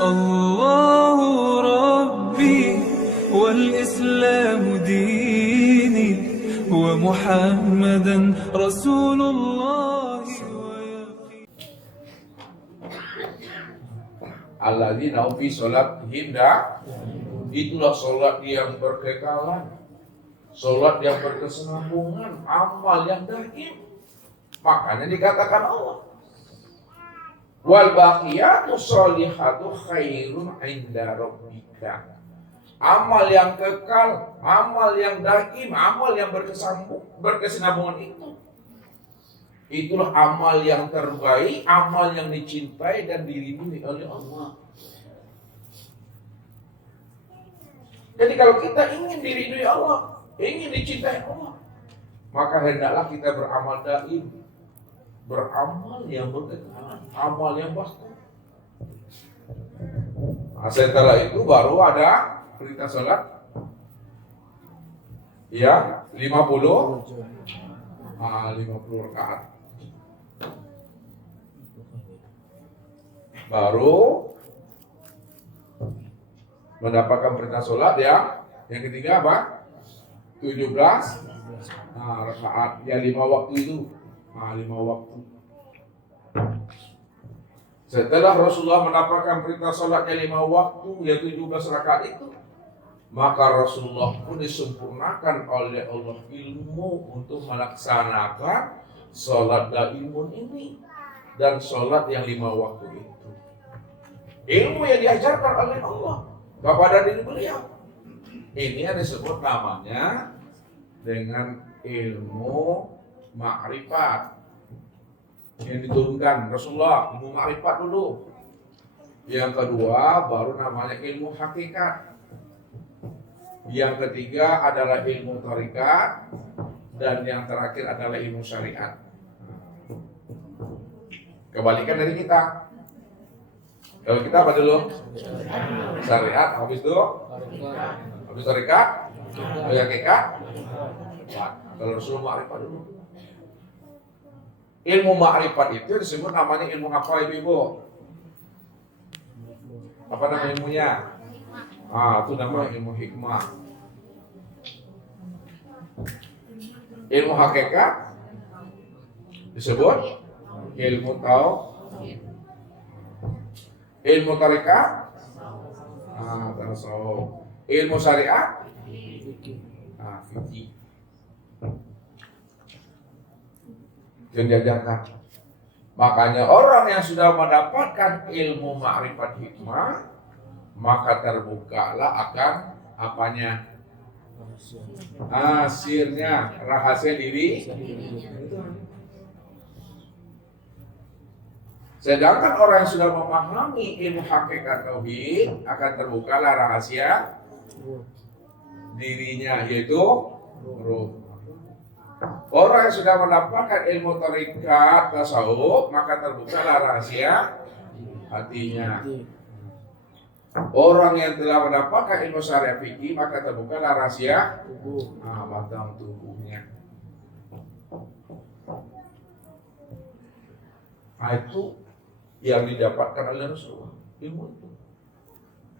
الله ربي والإسلام ديني ومحمدا رسول الله Alladzina hum fi sholatihim itulah sholat yang berkekalan, sholat yang berkesinambungan, amal yang daim. Makanya dikatakan Allah, wal baqiyatu sholihatu khairun inda rabbika. Amal yang kekal, amal yang daim, amal yang berkesinambungan itulah amal yang terbaik, amal yang dicintai dan diridhoi oleh Allah. Jadi kalau kita ingin diridhoi Allah, ingin dicintai Allah, maka hendaklah kita beramal daim, beramal yang berkekalan, amal yang baqi. Nah, setelah itu baru ada perintah salat. Ya, 50 rakaat. Baru mendapatkan perintah sholat ya. Yang ketiga apa? 17 rakaat. Ya 5 waktu itu. 5 waktu. Setelah Rasulullah mendapatkan perintah sholatnya 5 waktu, ya 17 rakaat itu, maka Rasulullah pun disempurnakan oleh Allah ilmu untuk melaksanakan sholat daimun ini dan sholat yang 5 waktu itu. Ilmu yang diajarkan oleh Allah kepada diri beliau. Ini yang disebut namanya dengan ilmu ma'rifat yang diturunkan Rasulullah, ilmu ma'rifat dulu. Yang kedua baru namanya ilmu hakikat. Yang ketiga adalah ilmu thariqat, dan yang terakhir adalah ilmu syariat. Kebalikan dari kita. Kalau kita apa dulu? Syariat, habis itu thariqat, habis hakikat. Kalau Rasul ma'rifat dulu. Ilmu ma'rifat itu disebut namanya ilmu apa ibu? Apa nama ilmunya? Itu namanya ilmu hikmah. Ilmu hakikat disebut ilmu tauhid. Ilmu thariqat tasawuf. Ilmu syariat fikih. Yang diajarkan. Makanya orang yang sudah mendapatkan ilmu ma'rifat hikmah, maka terbukalah akan apanya? Sirnya, rahasia diri. Sedangkan orang yang sudah memahami ilmu hakikat tauhid, akan terbukalah rahasia dirinya, yaitu ruh. Orang yang sudah mendapatkan ilmu thariqat tasawuf, maka terbukalah rahasia hatinya. Orang yang telah mendapatkan ilmu syariat fikih, maka terbukalah rahasia batang tubuhnya. Itu yang didapatkan oleh Rasulullah, ilmu itu.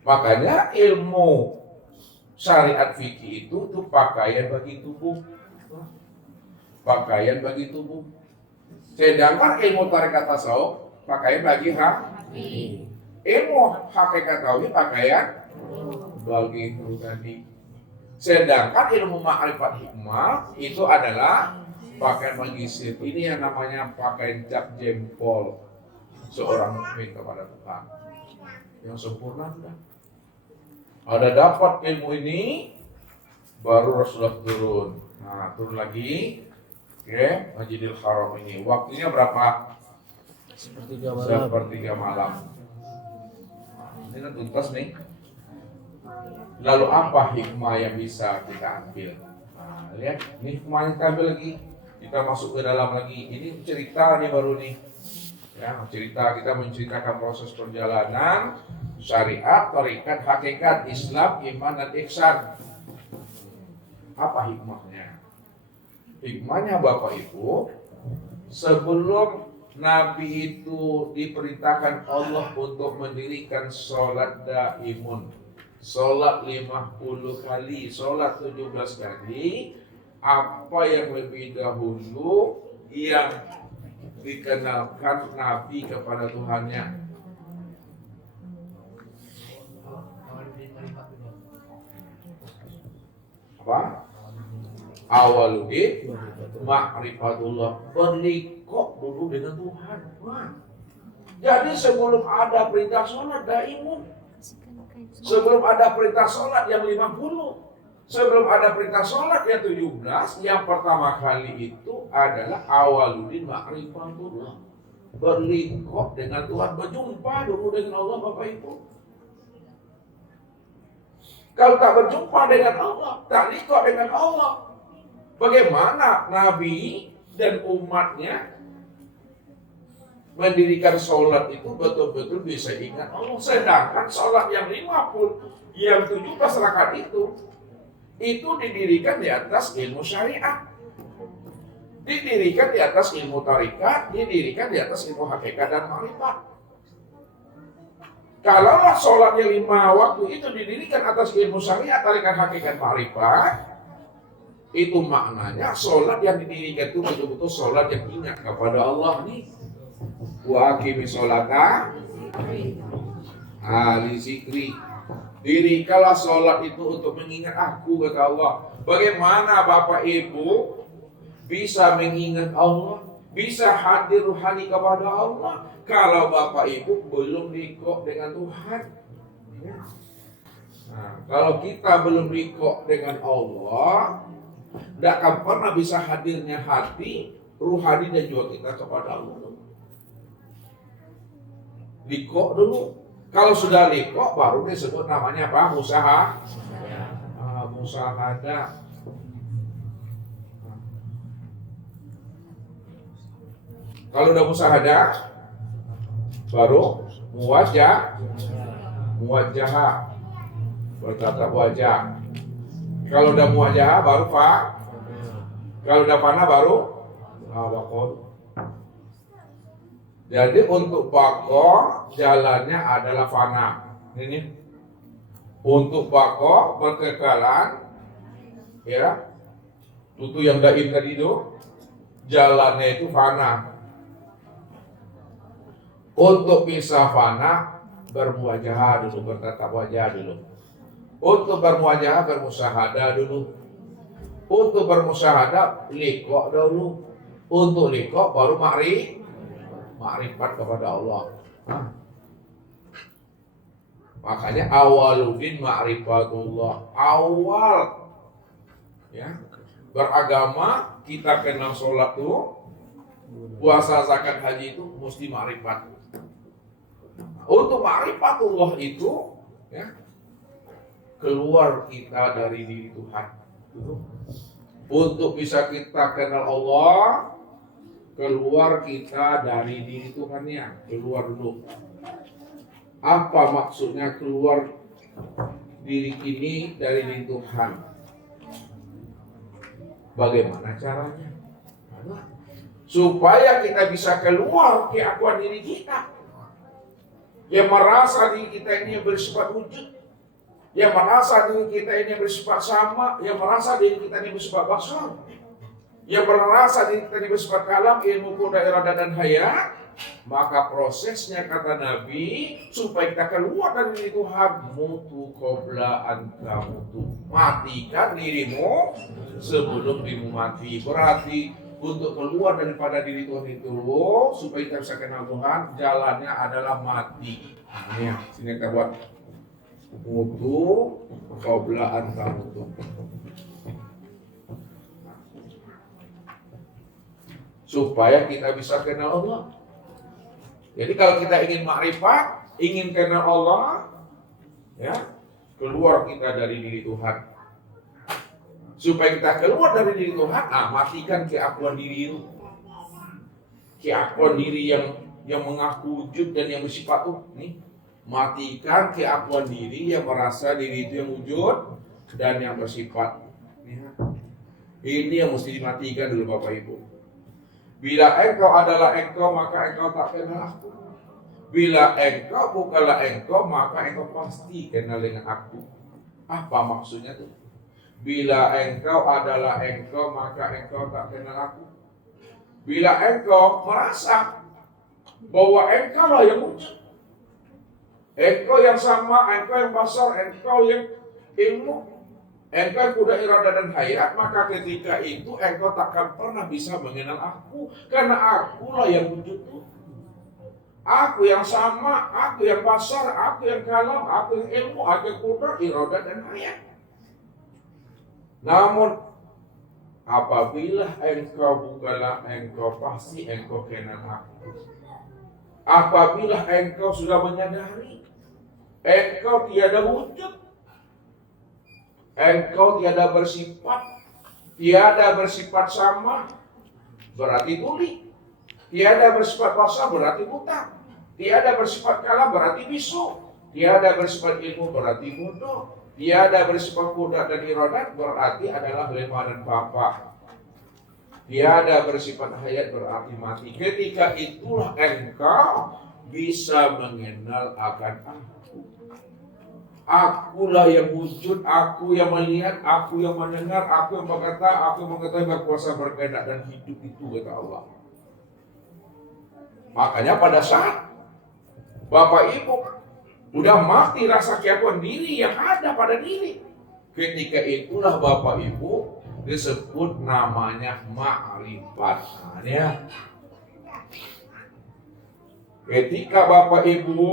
Makanya ilmu syariat fikih itu pakaian bagi tubuh. Pakaian bagi tubuh. Sedangkan ilmu thariqat tasawuf pakaian bagi hati. Ilmu hakikat tauhid pakaian bagi pribadi. Sedangkan ilmu ma'rifat hikmah itu adalah pakaian bagi sir. Ini yang namanya pakaian cap jempol seorang mukmin kepada Tuhan. Yang sempurna sudah. Ada dapat ilmu ini, baru Rasulullah turun. Turun lagi. Oke, Masjidil Haram ini. Waktunya berapa? Sepertiga malam. Ini kan tuntas nih. Lalu apa hikmah yang bisa kita ambil? Lihat, ini hikmahnya kita ambil lagi. Kita masuk ke dalam lagi. Ini cerita nih baru nih. Ya, cerita, kita menceritakan proses perjalanan syariat, thariqat, hakikat, Islam, iman dan ihsan. Apa hikmahnya? Hikmahnya Bapak Ibu, sebelum Nabi itu diperintahkan Allah untuk mendirikan sholat daimun, sholat 50 kali, sholat 17 kali. Apa yang lebih dahulu yang dikenalkan Nabi kepada Tuhannya? Apa? Awaludin ma'rifatullah, berlikok dulu dengan Tuhan. Wah. Jadi sebelum ada perintah sholat daimun, sebelum ada perintah sholat yang 50, sebelum ada perintah sholat yang 17, yang pertama kali itu adalah awaludin ma'rifatullah, berlikok dengan Tuhan, berjumpa dulu dengan Allah. Bapak Ibu, kalau tak berjumpa dengan Allah, tak likok dengan Allah, bagaimana Nabi dan umatnya mendirikan sholat itu betul-betul bisa ingat Allah? Sedangkan sholat yang 50, yang 17 rakaat itu didirikan di atas ilmu syariat, didirikan di atas ilmu tarikat, didirikan di atas ilmu hakikat dan ma'rifat. Kalaulah sholat yang 5 waktu itu didirikan atas ilmu syariat, tarikat, hakikat, ma'rifat, itu maknanya sholat yang didirikan itu betul-betul sholat yang ingat kepada Allah nih. Wa aqimi sholata ali zikri. Dirikanlah sholat itu untuk mengingat aku, kata Allah. Bagaimana Bapak Ibu bisa mengingat Allah, bisa hadir ruhani kepada Allah, kalau Bapak Ibu belum likok dengan Tuhan? Nah, kalau kita belum likok dengan Allah, tidak akan pernah bisa hadirnya hati, ruhani dan jiwa kita kepada Allah. Likok dulu. Kalau sudah likok, baru disebut namanya apa? Musahadah. Kalau udah musahadah, baru muwajjah, bertatap wajah. Kalau udah muwajjah, baru kalau udah fana, baru baqo. Jadi untuk baqo jalannya adalah fana. Ini untuk baqo berkekalan, ya. Itu yang daim tadi itu jalannya itu fana. Untuk bisa fana bermuwajah dulu, bertatap wajah dulu. Untuk bermuwajah bermusahadah dulu. Untuk bermusahadah liqa dulu. Untuk liqa baru ma'rifat kepada Allah. Makanya awaludin ma'rifatullah, awal ya beragama kita kenal sholat tuh, puasa, zakat, haji itu mesti ma'rifat. Untuk ma'rifatullah itu ya keluar kita dari diri Tuhan. Untuk bisa kita kenal Allah, keluar kita dari diri Tuhannya, keluar dulu. Apa maksudnya keluar diri ini dari diri Tuhan? Bagaimana caranya? Supaya kita bisa keluar keakuan diri kita, yang merasa diri kita ini bersifat wujud, yang merasa diri kita ini bersifat sama, yang merasa diri kita ini bersifat basar, yang merasa diri kita ini bersifat kalam, ilmu, kuda, iradah, dan hayat. Maka prosesnya, kata Nabi, supaya kita keluar dari diri Tuhan, mutu qabla anta mutu, matikan dirimu sebelum dirimu mati. Berarti untuk keluar daripada diri Tuhan itu, supaya kita bisa kenal Tuhan, jalannya adalah mati. Ini sini kita buat mutu qabla anta mutu, supaya kita bisa kenal Allah. Jadi kalau kita ingin makrifat, ingin kenal Allah, ya, keluar kita dari diri Tuhan. Supaya kita keluar dari diri Tuhan, matikan keakuan diri itu. Keakuan diri yang mengaku wujud dan yang bersifat itu, nih. Matikan keakuan diri yang merasa diri itu yang wujud dan yang bersifat. Ini yang mesti dimatikan dulu Bapak Ibu. Bila engkau adalah engkau, maka engkau tak kenal aku. Bila engkau bukanlah engkau, maka engkau pasti kenal dengan aku. Apa maksudnya tuh? Bila engkau adalah engkau, maka engkau tak kenal aku. Bila engkau merasa bahwa engkau lah yang wujud, engkau yang sama, engkau yang basar, engkau yang ilmu, engkau yang kuda iradah dan hayat, maka ketika itu engkau takkan pernah bisa mengenal aku, karena akulah yang wujud itu. Aku yang sama, aku yang basar, aku yang kalam, aku yang ilmu, aku yang kuda iradah dan hayat. Namun apabila engkau bukanlah engkau, pasti engkau kenal aku. Apabila engkau sudah menyadari engkau tiada wujud, engkau tiada bersifat sama, berarti tuli. Tiada bersifat basar, berarti buta. Tiada bersifat kalam, berarti bisu. Tiada bersifat ilmu, berarti bodoh. Tiada bersifat kuda dan iradat, berarti adalah lemah dan papa. Tiada bersifat hayat, berarti mati. Ketika itulah engkau bisa mengenal akan aku. Akulah yang wujud, aku yang melihat, aku yang mendengar, aku yang berkata, aku yang mengetahui, berkuasa, berkehendak dan hidup itu, kata Allah. Makanya pada saat Bapak Ibu udah mati rasa keakuan diri yang ada pada diri, ketika itulah Bapak Ibu disebut namanya ma'rifat. Ketika Bapak Ibu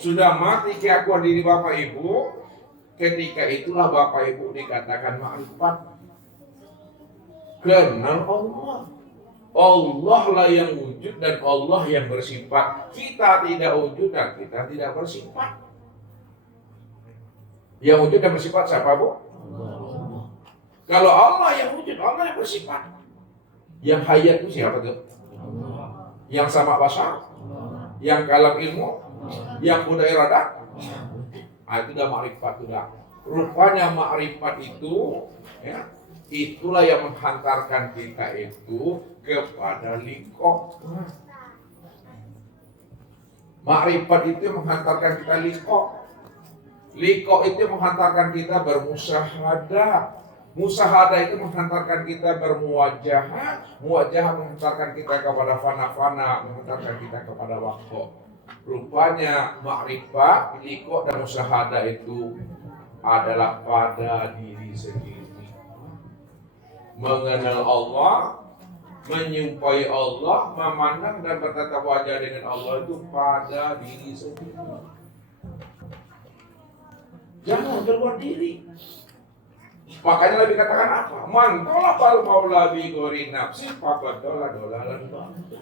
sudah mati keakuan diri Bapak Ibu, ketika itulah Bapak Ibu dikatakan ma'rifat. Kenal Allah. Allah lah yang wujud dan Allah yang bersifat. Kita tidak wujud dan kita tidak bersifat. Yang wujud dan bersifat siapa, Bu? Allah. Kalau Allah yang wujud, Allah yang bersifat. Yang hayat itu siapa tuh? Allah. Yang sama basar? Allah. Yang kalam ilmu? Allah. Yang kuda iradat? Itu udah ma'rifat sudah. Rupanya ma'rifat itu, ya, itulah yang menghantarkan kita itu kepada liqo. Ma'rifat itu menghantarkan kita liqo. Liqo itu menghantarkan kita bermusyahadah. Musyahadah itu menghantarkan kita bermuwajahah. Muwajahah menghantarkan kita kepada fana-fana, menghantarkan kita kepada waktu. Rupanya ma'rifat, liqo dan musyahadah itu adalah pada diri sendiri. Mengenal Allah, menyumpai Allah, memandang dan bertatap wajah dengan Allah itu pada diri sendiri. Jangan keluar diri. Makanya Nabi katakan apa? Man tolabal maula bi ghairi nafsi faqad dolalan ba'ida.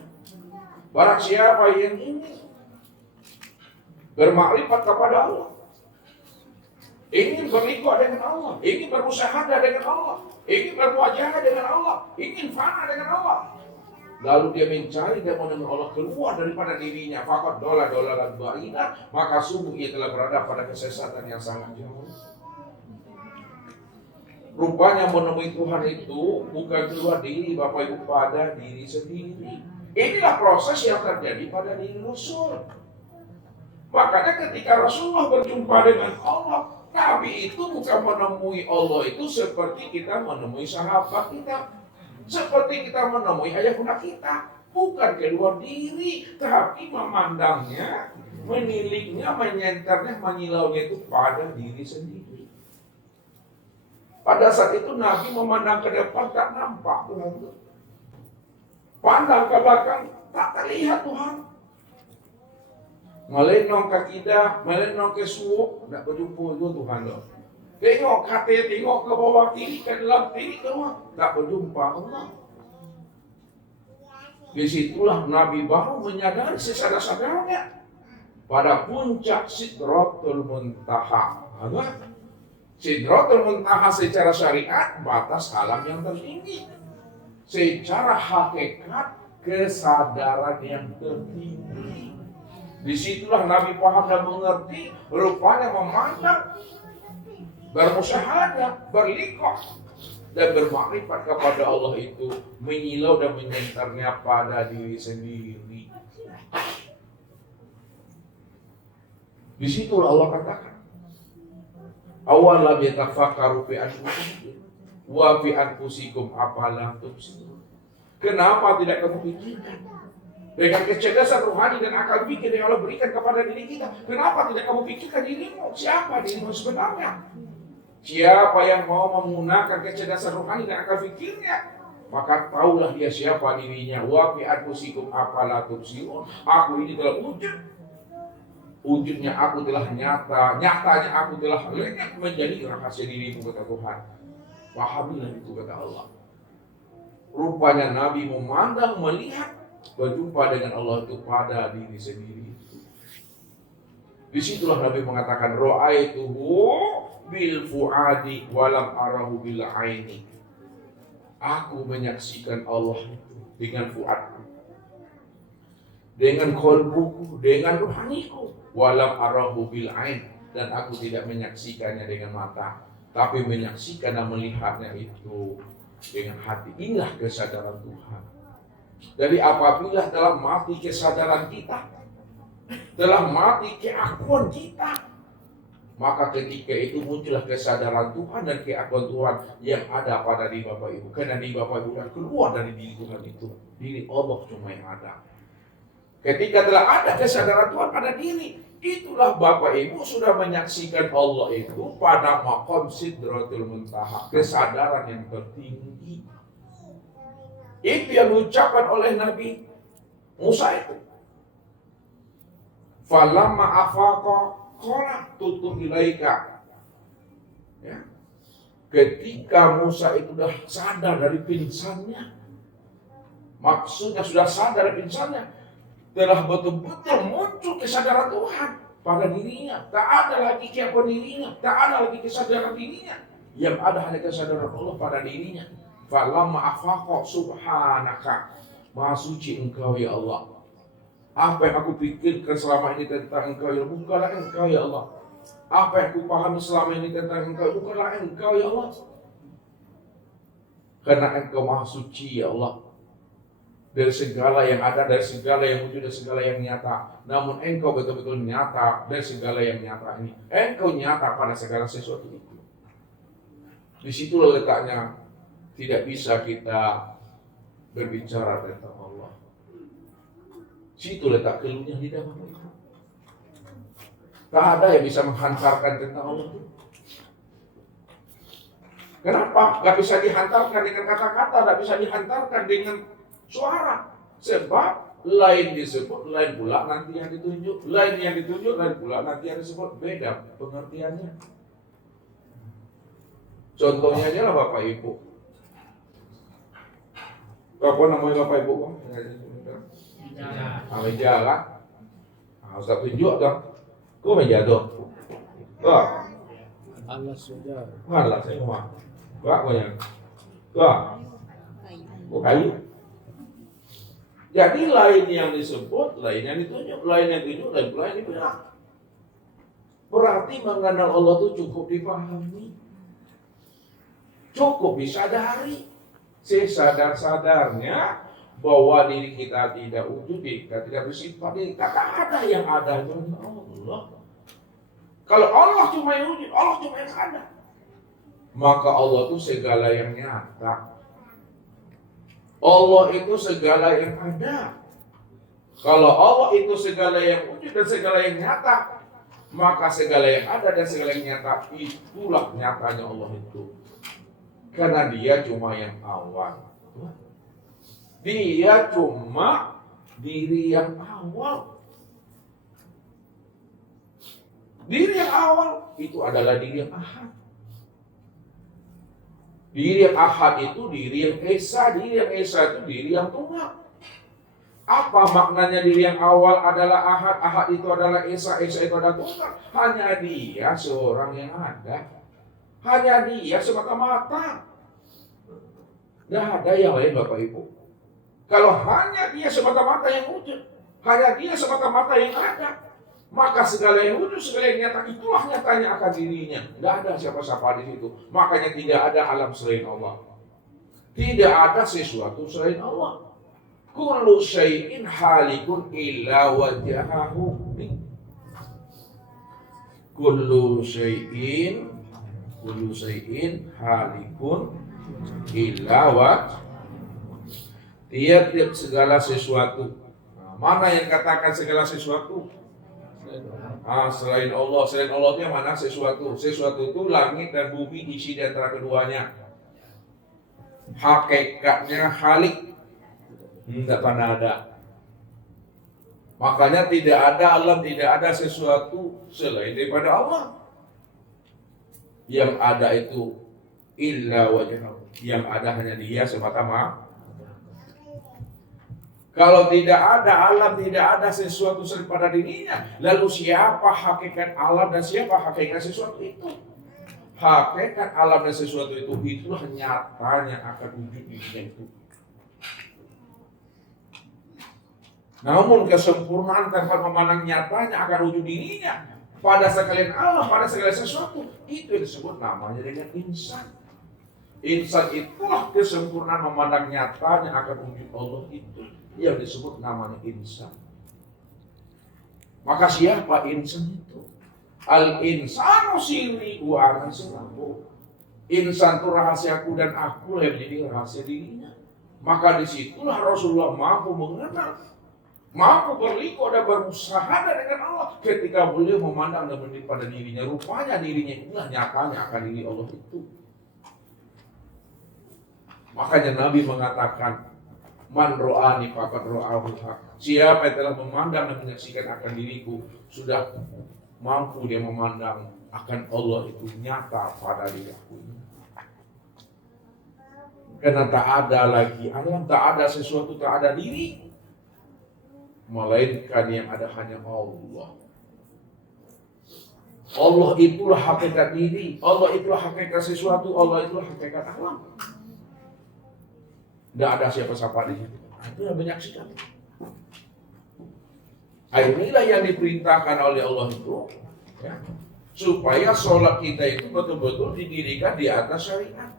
Barang siapa yang ingin bermakrifat kepada Allah, ingin berliqah dengan Allah, ingin bermusyahadah dengan Allah, ingin berwajah dengan Allah, ingin fana dengan Allah, lalu dia mencari dan menemukan Allah keluar daripada dirinya, faqad dolalan ba'ida, maka sungguh ia telah berada pada kesesatan yang sangat jauh. Rupanya menemui Tuhan itu bukan keluar diri Bapak Ibu, pada diri sendiri. Inilah proses yang terjadi pada diri Rasul. Makanya ketika Rasulullah berjumpa dengan Allah, Nabi itu bukan menemui Allah itu seperti kita menemui sahabat kita, seperti kita menemui ayah bunda kita. Bukan keluar diri, tapi memandangnya, meniliknya, menyenternya, menyilaunya itu pada diri sendiri. Pada saat itu Nabi memandang ke depan, tak nampak Tuhan. Pandang ke belakang, tak terlihat Tuhan. Melenong ke kida, melenong ke suuk, tak berjumpa itu Tuhan loh. Tengok kata, tengok ke bawah kiri, ke dalam kiri, ke luar, tak berjumpa Allah. Disitulah Nabi baru menyadari sesadar-sadarnya pada puncak Sidratul Muntaha. Sidratul Muntaha secara syariat batas alam yang tertinggi. Secara hakikat kesadaran yang tertinggi. Disitulah Nabi paham dan mengerti, rupanya memandang, bermusyahadah, berliqah dan bermakrifat kepada Allah itu menyilau dan menyentarnya pada diri sendiri. Di situ Allah katakan, awalam yatafakkaru fi anfusihim wa fi anfusikum afalam tubsirun. Kenapa tidak kamu pikirkan? Dengan kecerdasan rohani dan akal pikir yang Allah berikan kepada diri kita, kenapa tidak kamu pikirkan dirimu? Siapa dirimu sebenarnya? Siapa yang mau menggunakan kecerdasan rohani dan akal pikirnya, maka tahulah dia siapa dirinya. Wa fi anfusikum afala tubsirun. Aku ini telah wujud. Wujudnya aku telah nyata. Nyatanya aku telah lenyap menjadi rahasia dirimu, kata Tuhan. Pahamilah itu, kata Allah. Rupanya Nabi memandang, melihat, berjumpa dengan Allah itu pada diri sendiri. Disitulah Nabi mengatakan, ra'aituhu bil fuadi walam arahu bil aini. Aku menyaksikan Allah itu dengan fuadku, dengan qalbuku, dengan rohaniku, walam arahu bil ain, dan aku tidak menyaksikannya dengan mata, tapi menyaksikan dan melihatnya itu dengan hati. Inilah kesadaran Tuhan. Jadi apabila telah mati kesadaran kita, telah mati keakuan kita, maka ketika itu muncullah kesadaran Tuhan dan keakuan Tuhan yang ada pada diri Bapak Ibu. Karena diri Bapak Ibu dan keluar dari diri Tuhan itu, diri Allah cuma yang ada. Ketika telah ada kesadaran Tuhan pada diri, itulah Bapak Ibu sudah menyaksikan Allah itu pada maqam sidratul muntaha, kesadaran yang tertinggi. Itu yang diucapkan oleh Nabi Musa itu. Falamma afaqa qala tutu ilaika. Ya. Ketika Musa itu sudah sadar dari pingsannya, maksudnya sudah sadar dari pingsannya, telah betul-betul muncul kesadaran Tuhan pada dirinya. Tak ada lagi keakuan dirinya, tak ada lagi kesadaran dirinya. Yang ada hanya kesadaran Allah pada dirinya. Falamma afaqa subhanaka. Maha suci Engkau ya Allah. Apa yang aku pikirkan selama ini tentang Engkau ya Allah, bukanlah Engkau ya Allah. Apa yang aku pahami selama ini tentang Engkau, bukanlah Engkau ya Allah. Karena Engkau Maha suci ya Allah, dari segala yang ada, dari segala yang wujud, dari segala yang nyata. Namun Engkau betul-betul nyata dari segala yang nyata ini. Engkau nyata pada segala sesuatu itu. Di situlah letaknya tidak bisa kita berbicara tentang Allah. Situ letak keluhnya lidah Bapak Ibu. Tak ada yang bisa menghantarkan tentang Allah itu. Kenapa? Gak bisa dihantarkan dengan kata-kata, gak bisa dihantarkan dengan suara. Sebab lain disebut, lain pula nanti yang ditunjuk. Lain yang ditunjuk, lain pula nanti yang disebut. Beda pengertiannya. Contohnya aja lah Bapak Ibu. Apa namanya Bapak Ibu? Meja lah. Ustaz tunjuk dong. Kok meja tuh? Wah. Alas saja. Alas saya mah. Wah, banyak. Wah. Kok kayu? Jadi lain yang disebut, lain yang ditunjuk, lain yang ditunjuk, lain pula yang dibilang. Berarti mengenal Allah itu cukup dipahami, cukup disadari, sesadar-sadarnya bahwa diri kita tidak wujud, kita tidak bersifat, kita tak ada yang ada itu Allah. Kalau Allah cuma yang wujud, Allah cuma yang ada, maka Allah itu segala yang nyata. Allah itu segala yang ada. Kalau Allah itu segala yang wujud dan segala yang nyata, maka segala yang ada dan segala yang nyata itulah nyatanya Allah itu. Karena Dia cuma yang awal. Dia cuma diri yang awal. Diri yang awal itu adalah diri yang ahad. Diri yang ahad itu diri yang esa. Diri yang esa itu diri yang tunggal. Apa maknanya diri yang awal adalah ahad, ahad itu adalah esa, esa itu adalah tunggal? Hanya Dia seorang yang ada. Hanya Dia semata-mata. Tidak ada yang lain Bapak Ibu. Kalau hanya Dia semata-mata yang wujud, hanya Dia semata-mata yang ada, Maka segala yang wujud, segala yang nyata, itulah nyatanya akan dirinya. Nggak ada siapa-siapa di situ. Makanya tidak ada alam selain Allah. Tidak ada sesuatu selain Allah. Kullu syai'in halikun illa wajhahu. Kullu syai'in halikun illa wajhahu. Tiap-tiap segala sesuatu. Nah, mana yang katakan segala sesuatu? Selain Allah. Selain Allah itu yang mana sesuatu? Sesuatu itu langit dan bumi isi di antara keduanya. Hakikatnya halik, tidak pernah ada. Makanya tidak ada alam, tidak ada sesuatu selain daripada Allah. Yang ada itu illa wajhahu. Yang ada hanya Dia semata-mata. Kalau tidak ada alam, tidak ada sesuatu selain pada dirinya. Lalu siapa hakikat alam dan siapa hakikat sesuatu itu? Hakikat alam dan sesuatu itu, itulah nyatanya akan wujud dirinya itu. Namun kesempurnaan tanpa memandang nyatanya akan wujud dirinya pada sekalian Allah, pada segala sesuatu, itu disebut namanya dengan insan. Insan itulah kesempurnaan memandang nyatanya akan wujud Allah itu, yang disebut namanya insan. Maka siapa insan itu? Al-insanu sirri wa ana sirruhu. Insan itu rahasiaku dan aku yang menjadi rahasia dirinya. Maka disitulah Rasulullah mampu mengenal, mampu berliku dan berusaha dengan Allah ketika beliau memandang dan melihat pada dirinya. Rupanya dirinya itulah nyatanya akan diri Allah itu. Makanya Nabi mengatakan, man ro'ani faqad ro'ahu haq. Siapa yang telah memandang dan menyaksikan akan diriku, sudah mampu dia memandang akan Allah itu nyata pada diriku. Karena tak ada lagi alam, tak ada sesuatu, tak ada diri, melainkan yang ada hanya Allah. Allah itulah hakikat diri, Allah itulah hakikat sesuatu, Allah itulah hakikat alam. Tidak ada siapa-siapa di situ. Itu yang menyaksikan. Inilah yang diperintahkan oleh Allah itu, ya, supaya sholat kita itu betul-betul didirikan di atas syariat,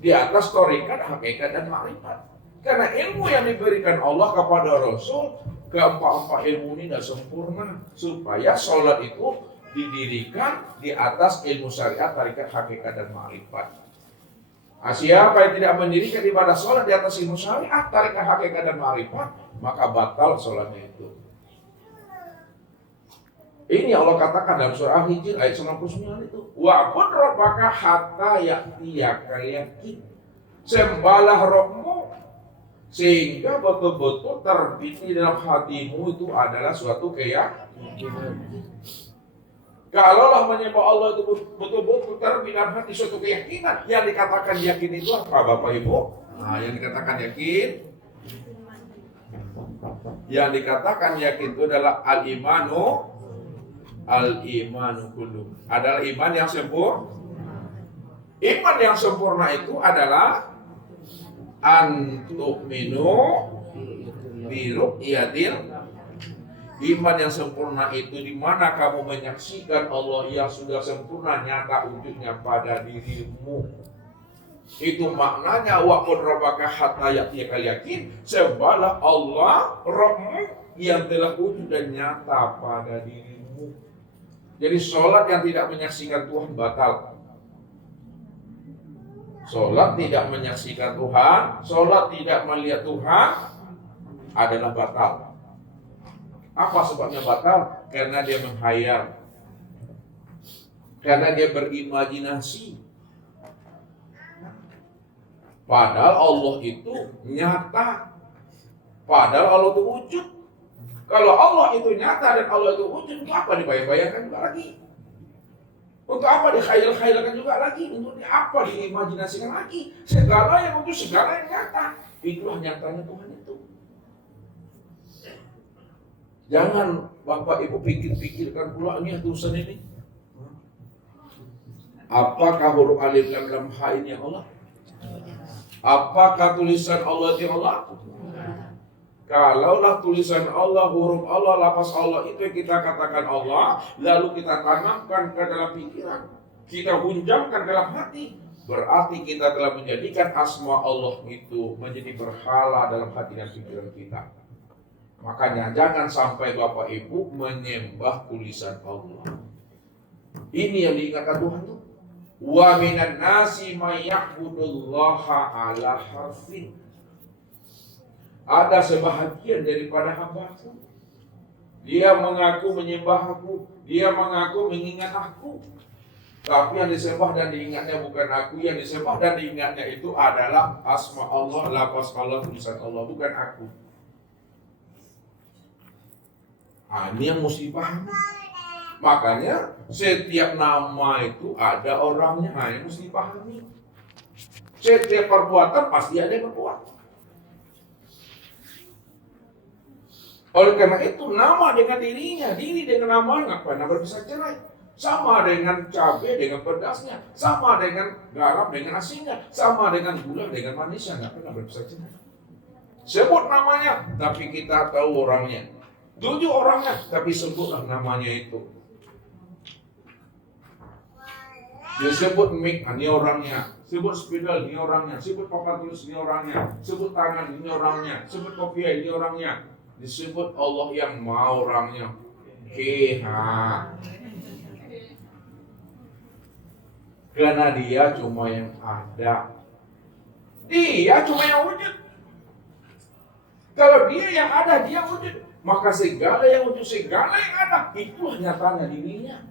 di atas thariqat, hakikat dan ma'rifat. Karena ilmu yang diberikan Allah kepada Rasul, keempat-empat ilmu ini tidak sempurna, supaya sholat itu didirikan di atas ilmu syariat, thariqat, hakikat dan ma'rifat. Siapa yang tidak mendirikan ibadah sholat di atas ilmu syariat, thariqat, hakikat dan ma'rifat, maka batal sholatnya itu. Ini Allah katakan dalam surah Al-Hijr ayat 99 itu. Wa'bud rabbaka hatta ya'tiyakal yaqin. Sembahlah Rabbmu sehingga betul-betul terbit di dalam hatimu itu adalah suatu keyakinan. Kalaulah menyembah Allah itu betul-betul terbit dalam hati suatu keyakinan, yang dikatakan yakin itu apa Bapak Ibu? Yang dikatakan yakin, yang dikatakan yakin itu adalah al-imanu kullu. Adalah iman yang sempurna. Iman yang sempurna itu adalah antu'minu bi ru'yatil. Iman yang sempurna itu di mana kamu menyaksikan Allah yang sudah sempurna nyata wujudnya pada dirimu. Itu maknanya wa'bud rabbaka hatta ya'tiyakal yaqin. Sembahlah Allah Rabbmu yang telah wujud dan nyata pada dirimu. Jadi sholat yang tidak menyaksikan Tuhan batal. Sholat tidak menyaksikan Tuhan, sholat tidak melihat Tuhan adalah batal. Apa sebabnya batal? Karena dia menghayal, karena dia berimajinasi. Padahal Allah itu nyata, padahal Allah itu wujud. Kalau Allah itu nyata dan Allah itu wujud, untuk apa dibayang-bayangkan juga lagi? Untuk apa dikhayal-khayalkan juga lagi? Untuk apa diimajinasikan lagi? Segala yang wujud, segala yang nyata, itulah nyatanya Tuhan itu. Jangan Bapak Ibu pikir-pikirkan pula ini tulisan ini. Apakah huruf alif lam lam ha ini yang Allah? Apakah tulisan Allah itu yang Allah? Kalaulah tulisan Allah, huruf Allah, lafaz Allah itu yang kita katakan Allah, lalu kita tanamkan ke dalam pikiran, kita hunjamkan dalam hati, berarti kita telah menjadikan asma Allah itu menjadi berhala dalam hati dan pikiran kita. Makanya jangan sampai Bapak Ibu menyembah tulisan Allah. Ini yang diingatkan Tuhan tuh. Wa minan nasi may ya'budullaha ala harfin. Ada sebahagian daripada hamba-Ku. Dia mengaku menyembah Aku, dia mengaku mengingat Aku. Tapi yang disembah dan diingatnya bukan Aku, yang disembah dan diingatnya itu adalah asma Allah, lafaz Allah, tulisan Allah, bukan Aku. Ini yang mesti paham. Makanya setiap nama itu ada orangnya, yang mesti pahami. Setiap perbuatan pasti ada yang berbuat. Oleh karena itu nama dengan dirinya, diri dengan namanya, nggak pernah berpisah cerai. Sama dengan cabai dengan pedasnya, sama dengan garam dengan asinnya, sama dengan gula dengan manisnya, nggak pernah berpisah cerai. Sebut namanya, tapi kita tahu orangnya. Tujuh orangnya, tapi sebutlah namanya itu. Dia sebut mic, ini orangnya. Sebut spidol, ini orangnya. Sebut papan tulis, ini orangnya. Sebut tangan, ini orangnya. Sebut kopiah, ini orangnya. Disebut Allah yang mau orangnya. Karena dia cuma yang ada. Dia cuma yang wujud. Kalau dia yang ada, dia wujud. Maka segala yang wujud, segala yang ada, itulah nyatanya dirinya.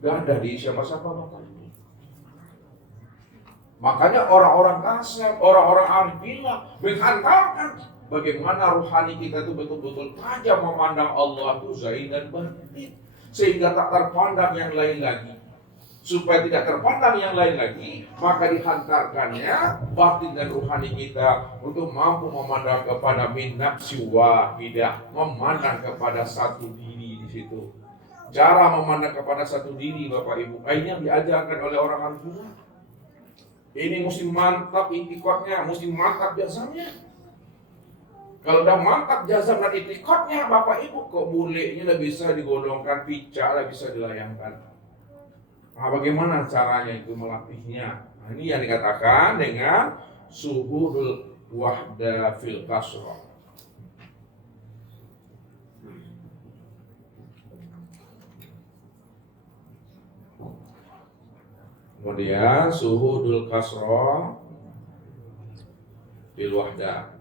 Gak ada di siapa-siapa Bapak. Makanya orang-orang kasar, orang-orang arif billah menghantarkan bagaimana rohani kita itu betul-betul tajam memandang Allah itu zahir dan batin, sehingga tak terpandang yang lain lagi. Supaya tidak terpandang yang lain lagi, maka dihantarkannya batin dan rohani kita untuk mampu memandang kepada min nafsi wahidah, memandang kepada satu diri di situ. Cara memandang kepada satu diri Bapak Ibu, ini yang diajarkan oleh orang arif billah. Ini mesti mantap itikadnya, mesti mantap jazamnya. Kalau udah mantap jazam dan itikadnya, Bapak Ibu, kok bulenya udah bisa digolongkan, pica udah bisa dilayangkan. Nah, bagaimana caranya itu melatihnya? Nah, ini yang dikatakan dengan suhudul wahda fil kasrah. Kemudian suhudul kasrah fil wahda.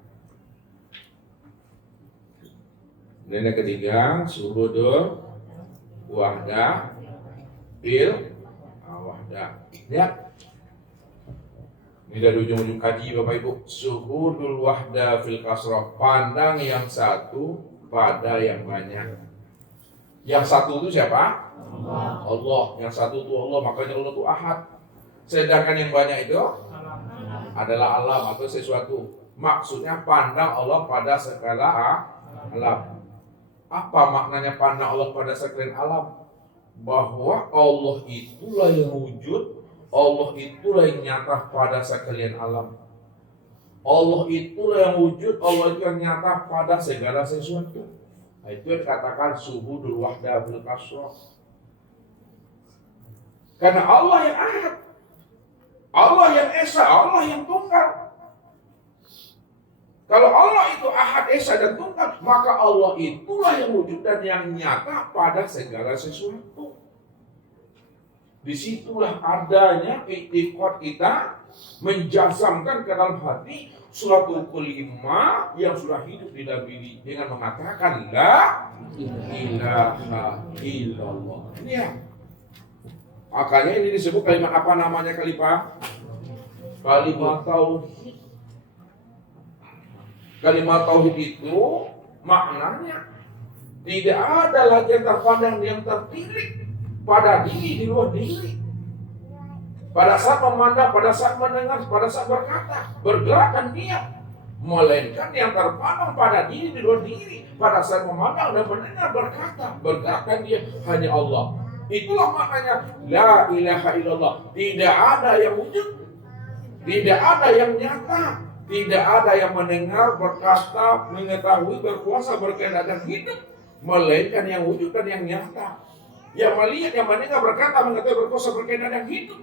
Dan yang ketiga suhudul wahda fil wahda. Ya. Ini dari ujung-ujung kaji Bapak Ibu. Suhudul wahda fil kasrah, pandang yang satu pada yang banyak. Yang satu itu siapa? Allah. Yang satu itu Allah, makanya Allah itu ahad. Sedangkan yang banyak itu adalah alam atau sesuatu. Maksudnya pandang Allah pada segala alam. Apa maknanya pandang Allah pada sekalian alam? Bahwa Allah itulah yang wujud, Allah itulah yang nyata pada sekalian alam. Allah itulah yang wujud, Allah itu yang nyata pada segala sesuatu. Nah, itu yang dikatakan suhudul wahda fil kasrah. Karena Allah yang ahad, Allah yang esa, Allah yang tunggal. Kalau Allah itu ahad, esa dan tunggal, maka Allah itulah yang wujud dan yang nyata pada segala sesuatu. Disitulah adanya i'tiqad kita menjazamkan ke dalam hati suatu kelima yang sudah hidup di dalam diri dengan mengatakan la ilaha illallah. Ini ya. Makanya ini disebut kalimat apa namanya kalimat? Kalimat tauhid. Kalimat tauhid itu maknanya tidak ada lagi yang terpandang yang tertilik pada diri di luar diri. Pada saat memandang, pada saat mendengar, pada saat berkata, bergerakkan dia. Melainkan yang terpandang pada diri di luar diri. Pada saat memandang dan mendengar, berkata, bergerakkan dia hanya Allah. Itulah maknanya la ilaha illallah. Tidak ada yang wujud Tidak ada yang nyata, tidak ada yang mendengar, berkata, mengetahui, berkuasa, berkehendak dan hidup, melainkan yang wujud dan yang nyata. Yang melihat, yang mendengar, berkata, mengetahui, berkuasa, berkehendak dan hidup,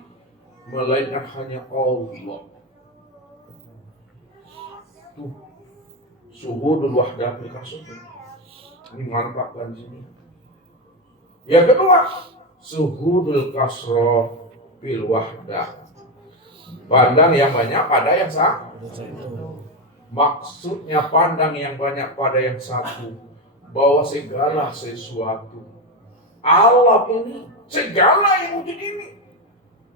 melainkan hanya Allah. Tuh, suhudul wahdatul kasut. Ini manfaatkan sini. Yang kedua, suhudul kasroh fil wahdah. Pandang yang banyak pada yang satu. Maksudnya pandang yang banyak pada yang satu, bahwa segala sesuatu alam ini, segala yang wujud ini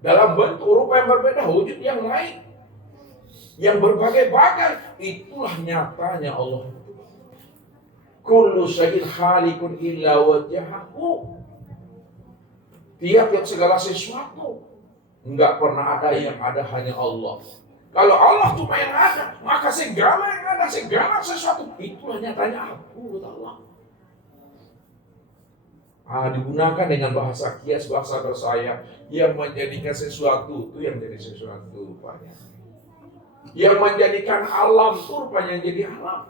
dalam bentuk rupa yang berbeda, wujud yang lain, yang berbagai-bagai, itulah nyatanya Allah. Kullu syai'in khaliqun illa wajhahu. Tiap segala sesuatu, enggak pernah ada yang ada, hanya Allah. Kalau Allah cuma yang ada, maka segala yang ada, segala sesuatu, itulah nyatanya aku, kata Allah. Digunakan dengan bahasa kias, bahasa bersaya, yang menjadikan sesuatu itu yang jadi sesuatu rupanya. Yang menjadikan alam itu rupanya jadi alam.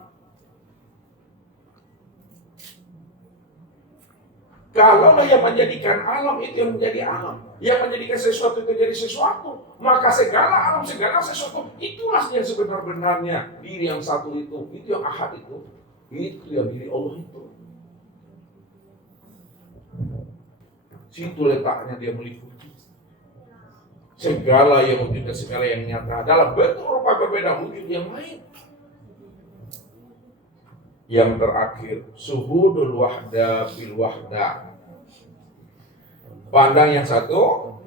Kalau yang menjadikan alam itu yang menjadi alam, yang menjadikan sesuatu itu jadi sesuatu, maka segala alam, segala sesuatu, itulah yang sebenar-benarnya diri yang satu itu yang ahad itu yang diri Allah itu. Situ letaknya dia meliputi segala yang wujud dan segala yang nyata dalam bentuk rupa berbeda, wujud yang lain. Yang terakhir, suhudul wahda bil wahda. Pandang yang satu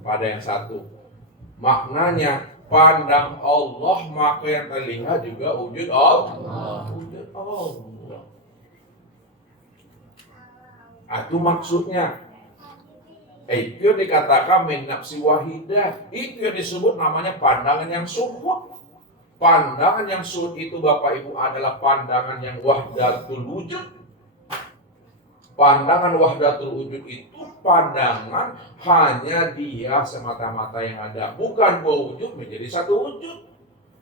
pada yang satu. Maknanya pandang Allah, maka yang terlihat juga wujud Allah. Wujud Allah. Itu maksudnya. Itu yang dikatakan min nafsi wahidah. Itu yang disebut namanya pandangan yang suhud. Pandangan yang suhud itu Bapak Ibu adalah pandangan yang wahdatul wujud. Pandangan wahdatul wujud itu pandangan hanya dia semata-mata yang ada. Bukan dua wujud menjadi satu wujud.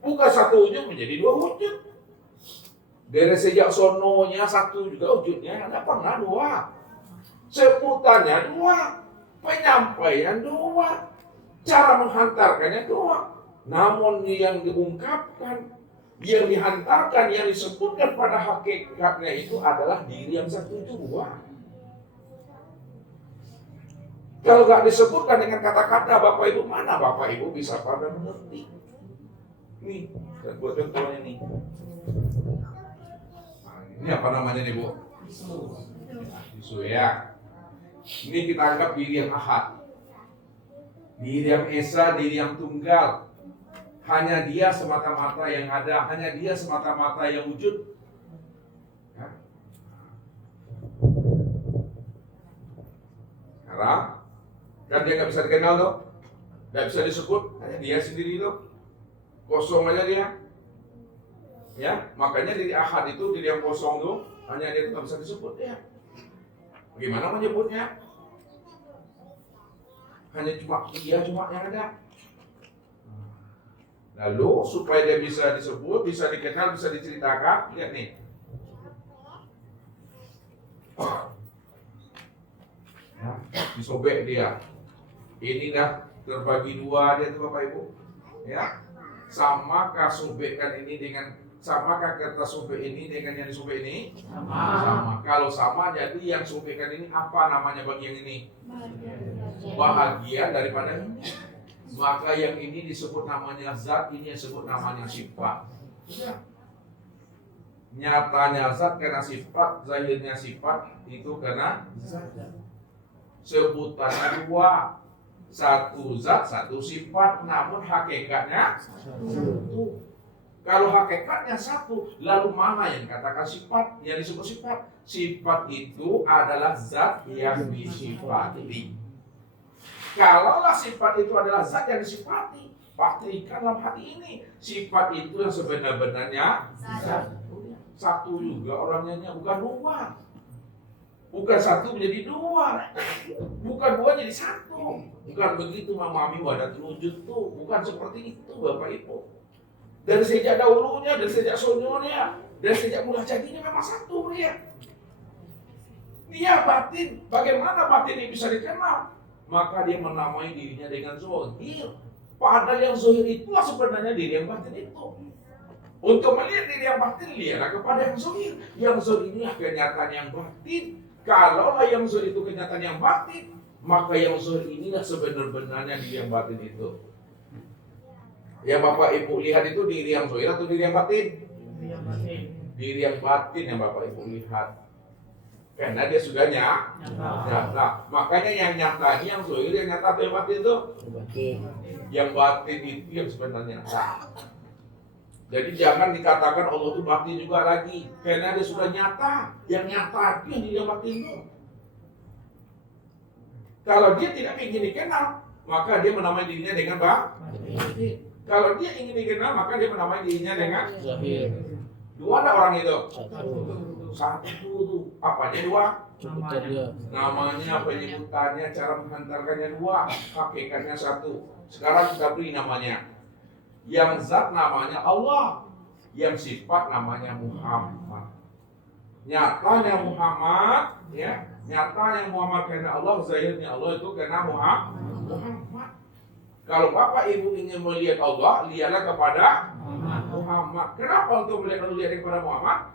Bukan satu wujud menjadi dua wujud. Dari sejak sononya satu juga wujudnya, ada pernah dua. Sebutannya dua. Penyampaian dua. Cara menghantarkannya dua. Namun yang diungkapkan, yang dihantarkan, yang disebutkan pada hakikatnya itu adalah diri yang satu dua. Kalau nggak disebutkan dengan kata-kata, Bapak Ibu, mana Bapak Ibu bisa pada mengerti? Nih, saya buat contohnya nih. Nah, ini apa namanya nih Bu? Bisu ya. Ini kita anggap diri yang ahad, diri yang esa, diri yang tunggal. Hanya dia semata-mata yang ada, hanya dia semata-mata yang wujud. Ya. Sekarang, kan dia nggak bisa dikenal tuh, nggak bisa disebut, hanya dia sendiri tuh, kosong aja dia. Ya, makanya diri ahad itu, diri yang kosong tuh, hanya dia itu nggak bisa disebut ya. Bagaimana menyebutnya? Hanya cuma dia cuma yang ada. Lalu supaya dia bisa disebut, bisa dikenal, bisa diceritakan, lihat nih. Ya, disobek dia. Ini dah terbagi dua dia tuh Bapak Ibu. Ya. Samakah sobekan ini dengan, samakah kata sobek ini dengan yang disobek ini? Sama. Kalau sama, jadi yang sobekan ini apa namanya bagi yang ini? Bahagian daripada ini. Maka yang ini disebut namanya zat, ini yang disebut namanya sifat. Ya. Nyatanya zat karena sifat, zahirnya sifat itu karena zat. Sebutannya dua, satu zat, satu sifat, namun hakikatnya satu. Kalau hakikatnya satu, lalu mana yang katakan sifat? Yang disebut sifat, sifat itu adalah zat yang disifati. Kalaulah sifat itu adalah zat yang disifati, pastikan dalam hati ini sifat itu yang sebenar-benarnya zat. Satu juga orangnya, bukan dua. Bukan satu menjadi dua, bukan dua jadi satu. Bukan begitu memahami wahdatul wujud tuh, bukan seperti itu Bapak Ibu. Dari sejak dahulunya, dari sejak sonyonya, dari sejak mula jadinya memang satu dia. Dia batin, bagaimana batin ini bisa dikenal? Maka dia menamai dirinya dengan zohir. Padahal yang zohir itulah sebenarnya diri yang batin itu. Untuk melihat diri yang batin, lihatlah kepada yang zohir. Yang zohir inilah kenyataan yang batin. Kalaulah yang zohir itu kenyataan yang batin, maka yang zohir inilah sebenar-benarnya diri yang batin itu. Yang Bapak Ibu lihat itu diri yang zohir atau diri yang batin? Diri yang batin yang Bapak Ibu lihat. Karena dia sudah nyata. Makanya yang nyata ini yang zohir, yang nyata atau yang batin itu? Yang batin itu yang sebenarnya nyata. Jadi jangan dikatakan Allah itu batin juga lagi, karena dia sudah nyata. Yang nyata itu yang dia batin itu. Kalau dia tidak ingin dikenal, maka dia menamai dirinya dengan batin. Kalau dia ingin dikenal, maka dia menamai dirinya dengan Zahir. dua. Ada orang itu Satu. satu tuh, apanya dua? Sebutan dia. Namanya, penyebutannya, cara menghantarkannya dua, hakikatnya satu. Sekarang kita beri namanya. Yang zat namanya Allah, yang sifat namanya Muhammad. Nyatanya Muhammad, ya, nyatanya Muhammad karena Allah, zahirnya Allah itu karena Muhammad. Kalau Bapak Ibu ingin melihat Allah, lihatlah kepada Muhammad. Kenapa untuk melihat kepada Muhammad?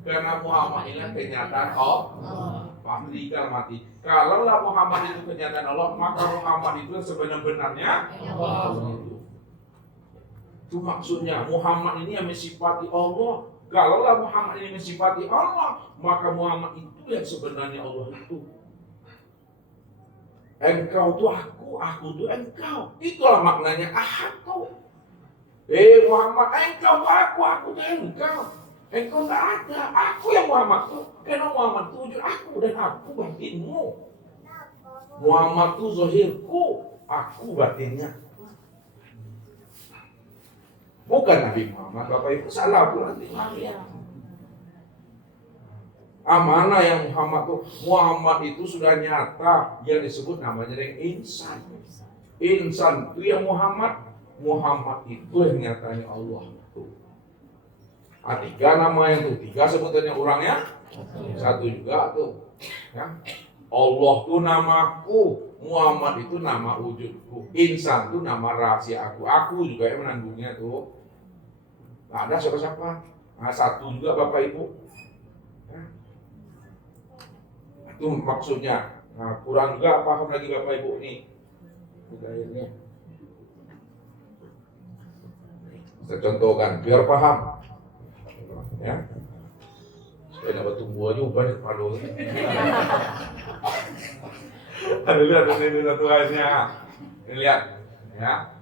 Karena Muhammad ini kenyataan Allah. Pasti mati. Kalau Muhammad itu kenyataan Allah, maka Muhammad itu sebenarnya Allah. Itu maksudnya Muhammad ini yang mensifati Allah. Kalau Muhammad ini mensifati Allah, maka Muhammad itu yang sebenarnya Allah itu. Engkau itu aku itu engkau. Itulah maknanya ahadu. Muhammad, engkau aku itu engkau. Engkau tak ada, aku yang Muhammad itu. Karena Muhammad itu wujud aku dan aku batinmu. Muhammad itu zahirku, aku batinnya. Bukan Nabi Muhammad, Bapak Ibu salah pula nanti. Amanah yang Muhammad itu sudah nyata, yang disebut namanya dengan insan. Insan itu yang Muhammad itu yang nyatanya Allah. Tiga namanya tuh, tiga sebutannya orangnya, satu juga tuh. Ya. Allah itu namaku, Muhammad itu nama wujudku, insan itu nama rahasia aku juga yang menanggungnya tuh. Nggak ada siapa-siapa. Nah, satu juga Bapak Ibu. Ya. Itu maksudnya. Nah, kurang juga paham lagi Bapak Ibu nih. Akhirnya. Saya contohkan biar paham. Ya. Supaya dapat tumbuh aja ubah di kepala. Lihat ini satu airnya. Ini lihat. Ya.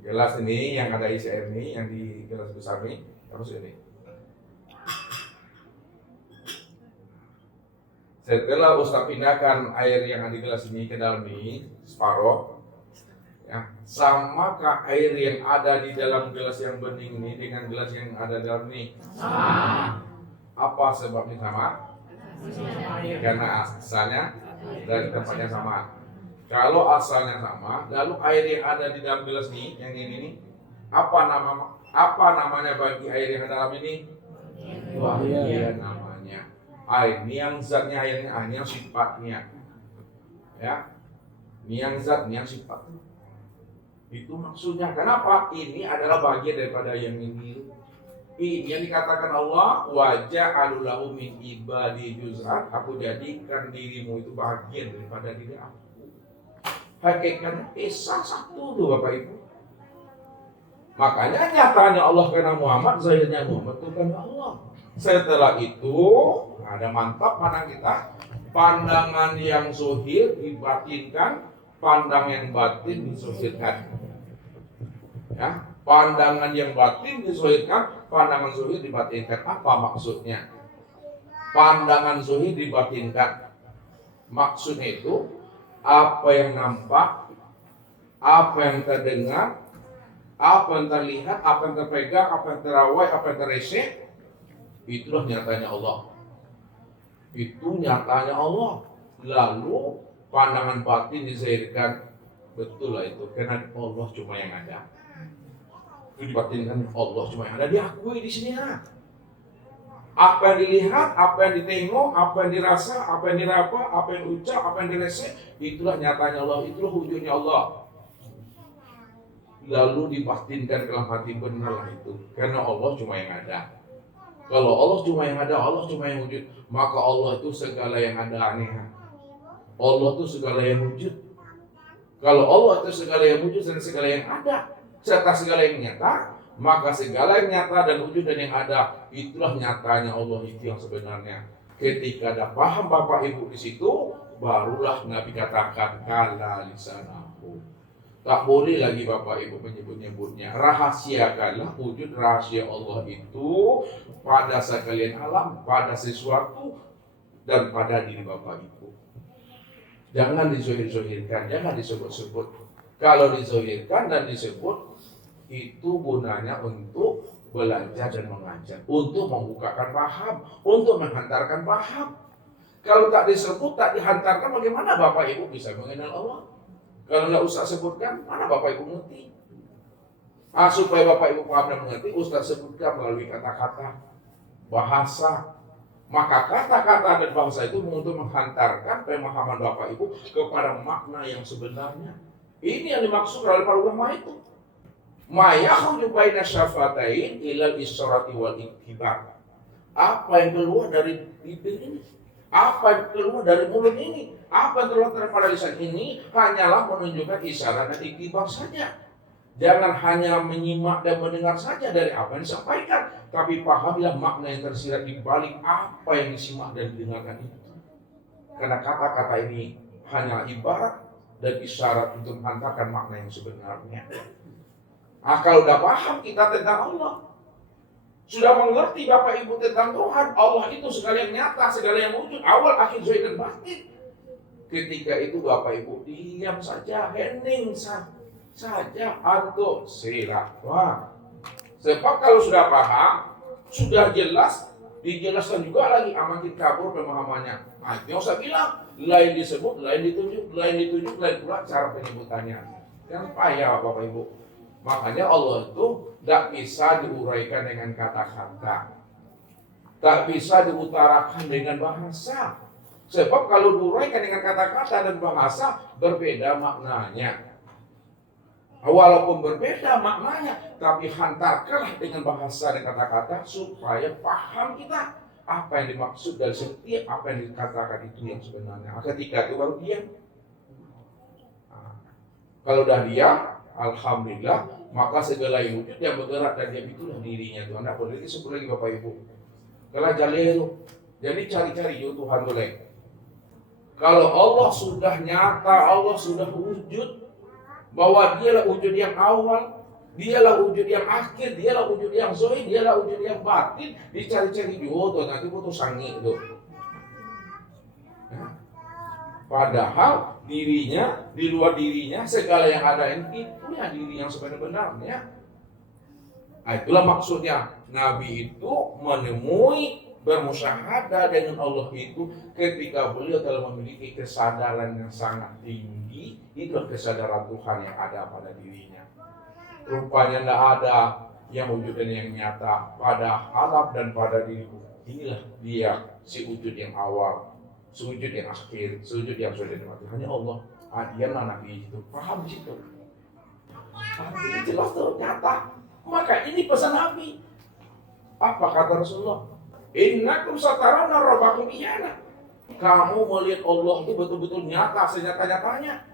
Gelas ini yang ada isi air ini, yang di gelas besar ini, terus ini. Setelah Ustaz pindahkan air yang ada di gelas ini ke dalam ini, separuh, ya, samakah air yang ada di dalam gelas yang bening ini dengan gelas yang ada di dalam ini? Apa sebabnya sama? Karena asalnya dari tempatnya sama. Kalau asalnya sama, lalu air yang ada di dalam gelas ini, yang ini nih, apa namanya bagi air yang ada dalam ini? Wahia namanya. Air ini yang zatnya airnya, ini yang sifatnya. Ya. Ini yang zat, ini yang sifat. Itu maksudnya. Kenapa? Ini adalah bagian daripada yang ini. Ini yang dikatakan Allah, wajah alulahu min ibadi juz'an, aku jadikan dirimu itu bagian daripada diri aku. Hakikatnya Esa satu tuh Bapak Ibu. Makanya nyatanya Allah karena Muhammad, zahirnya Muhammad itu kan Allah. Setelah itu ada mantap pandang kita. Pandangan yang zahir dibatinkan, pandangan yang batin dizahirkan. Ya, pandangan yang batin dizahirkan, pandangan zahir dibatinkan. Apa maksudnya? Pandangan zahir dibatinkan. Maksudnya itu apa yang nampak, apa yang terdengar, apa yang terlihat, apa yang terpegang, apa yang terawai, apa yang terese, itulah nyatanya Allah. Itu nyatanya Allah. Lalu pandangan batin dizahirkan, betul lah itu, karena Allah cuma yang ada. Itu dibatinkan Allah cuma yang ada, diakui di sini ya. Apa yang dilihat, apa yang ditengok, apa yang dirasa, apa yang diraba, apa yang ucap, apa yang direse, itulah nyatanya Allah, itulah wujudnya Allah. Lalu dibatinkan dalam hati, benar itu, karena Allah cuma yang ada. Kalau Allah cuma yang ada, Allah cuma yang wujud, maka Allah itu segala yang ada aneh. Allah itu segala yang wujud. Kalau Allah itu segala yang wujud dan segala yang ada, serta segala yang nyata, maka segala yang nyata dan wujud dan yang ada, itulah nyatanya Allah, itu yang sebenarnya. Ketika ada paham Bapak Ibu di situ, barulah Nabi katakan kala lisanahu. Tak boleh lagi Bapak Ibu menyebut-nyebutnya. Rahasiakanlah wujud rahasia Allah itu pada sekalian alam, pada sesuatu, dan pada diri Bapak Ibu. Jangan dizohir-zohirkan, jangan disebut-sebut. Kalau dizohirkan dan disebut, itu gunanya untuk belajar dan mengajar, untuk membukakan paham, untuk menghantarkan paham. Kalau tak disebut, tak dihantarkan, bagaimana Bapak Ibu bisa mengenal Allah? Kalau nggak usah sebutkan, mana Bapak Ibu mengerti? Supaya Bapak Ibu paham dan mengerti, Ustaz sebutkan melalui kata-kata, bahasa. Maka kata-kata dan bahasa itu untuk menghantarkan pemahaman Bapak Ibu kepada makna yang sebenarnya. Ini yang dimaksud oleh para ulama itu. Ma yakhruju baina syafatain ilal isyrati wal iktibar. Apa yang keluar dari bibir ini? Apa yang keluar dari mulut ini? Apa yang keluar daripada lisan ini? Hanyalah menunjukkan isyarat dan iktibar saja. Jangan hanya menyimak dan mendengar saja dari apa yang disampaikan, tapi pahamilah makna yang tersirat di balik apa yang disimak dan didengarkan itu. Karena kata-kata ini hanya ibarat dan isyarat untuk menghantarkan makna yang sebenarnya. Kalau udah paham kita tentang Allah, sudah mengerti Bapak Ibu tentang Tuhan, Allah itu segala yang nyata, segala yang wujud, awal, akhir, zahir dan batin. Ketika itu Bapak Ibu diam saja, hening saja untuk silahkan. Sebab kalau sudah paham, sudah jelas, dijelaskan juga lagi, makin kabur pemahamannya. Nggak usah bilang, lain disebut, lain ditunjuk, lain pula cara penyebutannya. Yang payah Bapak Ibu. Makanya Allah itu tidak bisa diuraikan dengan kata-kata, tak bisa diutarakan dengan bahasa. Sebab kalau diuraikan dengan kata-kata dan bahasa, berbeda maknanya. Walaupun berbeda maknanya, tapi hantarkanlah dengan bahasa dan kata-kata supaya paham kita apa yang dimaksud dari setiap apa yang dikatakan itu yang sebenarnya. Ketika itu baru diam. Kalau udah diam, alhamdulillah, maka segala yang wujud yang bergerak dan diam itulah dirinya Tuhan. Tidak boleh disebut lagi Bapak Ibu. Kalau jalelu, jadi cari-cari Tuhan boleh. Kalau Allah sudah nyata, Allah sudah wujud, bahwa dialah wujud yang awal, dialah wujud yang akhir, dialah wujud yang zahir, dialah wujud yang batin, dicari-cari juga nanti butuh sangi itu. Padahal dirinya, di luar dirinya, segala yang ada ini, itulah diri yang sebenarnya. Itulah maksudnya Nabi itu menemui, bermusyahadah dengan Allah itu ketika beliau telah memiliki kesadaran yang sangat tinggi. Itulah kesadaran Tuhan yang ada pada dirinya. Rupanya tidak ada yang wujud dan yang nyata pada alam dan pada dirimu. Inilah dia si wujud yang awal, sujud yang akhir, sujud yang sudah dimati. Hanya Allah. Dialah Nabi itu paham di situ. Ini jelas ternyata. Maka ini pesan Nabi. Apa kata Rasulullah? Innakum satarawna rabbakum iyana. Kamu melihat Allah itu betul-betul nyata, senyata-nyatanya.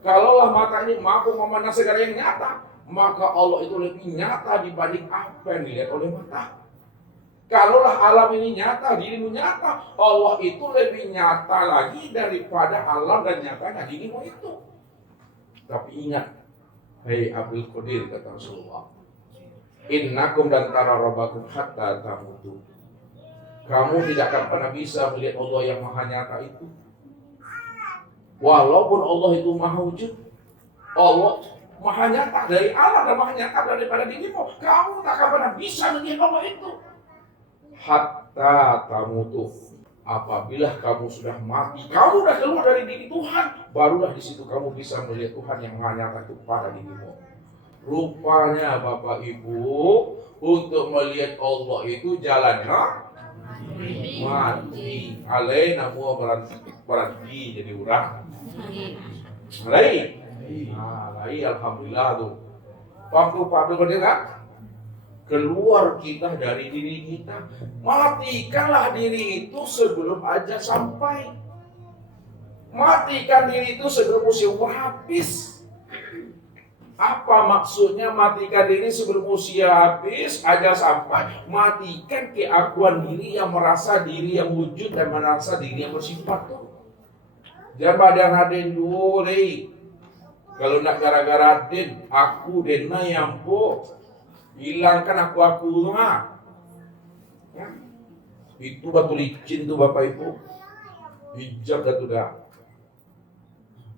Kalaulah mata ini mampu memandang segala yang nyata, maka Allah itu lebih nyata dibanding apa yang dilihat oleh mata. Kalaulah alam ini nyata, dirimu nyata, Allah itu lebih nyata lagi daripada alam dan nyatanya dirimu itu. Tapi ingat, hei Abdul Qadir, kata Rasulullah, innakum dan tara rabbakum hatta tamutu. Kamu tidak akan pernah bisa melihat Allah yang maha nyata itu. Walaupun Allah itu maha wujud, Allah maha nyata dari Allah dan maha nyata daripada dirimu, kamu tak akan pernah bisa melihat Allah itu. Hatta tamutu. Apabila kamu sudah mati, kamu sudah keluar dari diri Tuhan, barulah di situ kamu bisa melihat Tuhan yang maha nyata itu pada dirimu. Rupanya Bapak Ibu, untuk melihat Allah itu jalannya mati. Alai namu berarti jadi orang. Alai. Alai alhamdulillah tuh. Waktu benar keluar kita dari diri kita, matikanlah diri itu sebelum aja sampai. Matikan diri itu sebelum usia habis. Apa maksudnya matikan diri sebelum usia habis aja sampai? Matikan keakuan diri yang merasa diri yang wujud dan merasa diri yang bersifat tuh. Jangan ada Raden dulu deh. Kalau nak gara-gara Den, aku Dena yang po. Hilangkan aku mah. Ya. Itu batu licin tuh Bapak Ibu. Hijab dah tuh dah.